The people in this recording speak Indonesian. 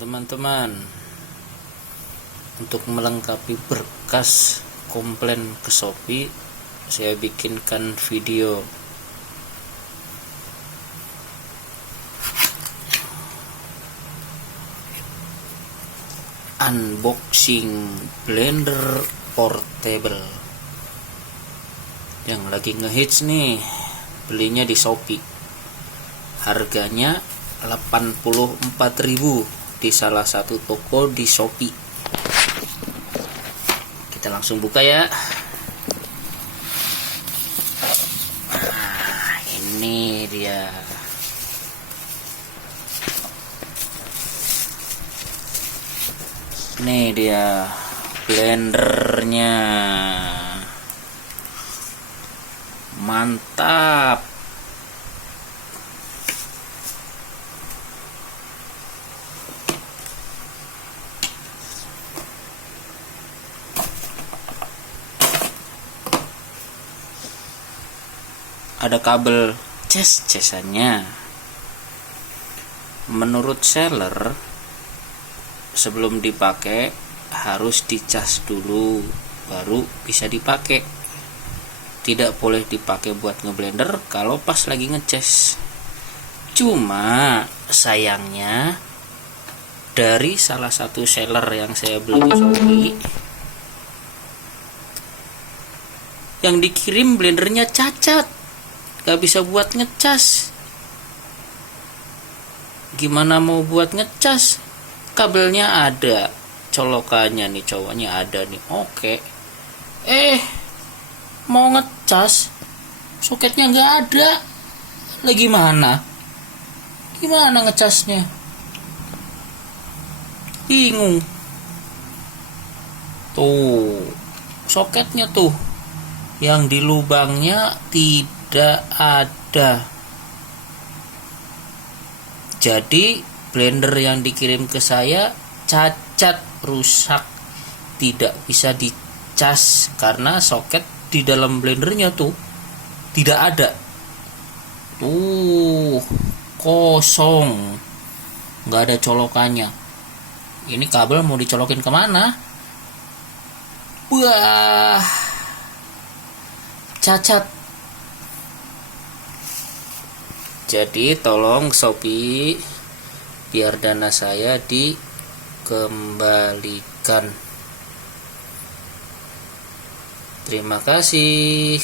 teman-teman, untuk melengkapi berkas komplain ke Shopee, saya bikinkan video unboxing blender portable yang lagi ngehits nih. Belinya di Shopee, harganya 84.000 di salah satu toko di Shopee. Kita langsung buka ya. Nah, ini dia. Ini dia blendernya. Mantap. Ada kabel cas-casannya. Menurut seller, sebelum dipakai harus dicas dulu baru bisa dipakai. Tidak boleh dipakai buat ngeblender kalau pas lagi ngecas. Cuma sayangnya dari salah satu seller yang saya beli di Shopee, yang dikirim blendernya cacat, gak bisa buat ngecas. Gimana mau buat ngecas? Kabelnya ada, colokannya nih, cowoknya ada nih, oke. Mau ngecas, soketnya nggak ada. Lagi mana? Gimana ngecasnya? Bingung. Tuh, soketnya tuh, yang di lubangnya tidak ada. Jadi blender yang dikirim ke saya cacat, rusak, tidak bisa dicas karena soket di dalam blendernya tuh tidak ada. Kosong, nggak ada colokannya. Ini kabel mau dicolokin kemana? Wah, cacat. Jadi tolong Shopee, biar dana saya dikembalikan. Terima kasih.